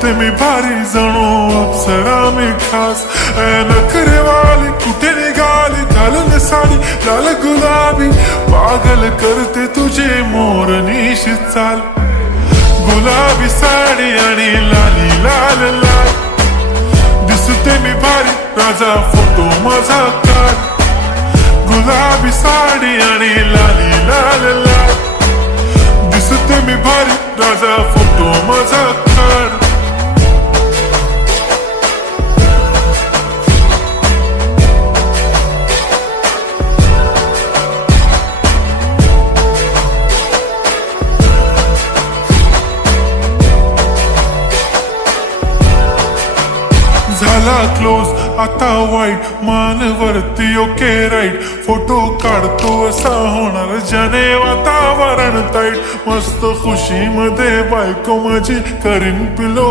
दिसते मी भारी जणू अप्सरा मी खास नखरेवाली कुठे निघाली घालून साडी लाल गुलाबी पागल करते तुझे मोरनीशी चाल गुलाबी साडी आणि लाली लाल लाल दिसते मी भारी राजा फोटो माझा काढ गुलाबी साडी आणि लाली लाल लाल दिसते मी भारी राजा फोटो माझा काढ झाला क्लोज आता वाईट मान वरती ओके राईट फोटो काढतो असा होणार ज्याने वातावरण ताईट मस्त खुशी मध्ये बायको माझी करीन पिलो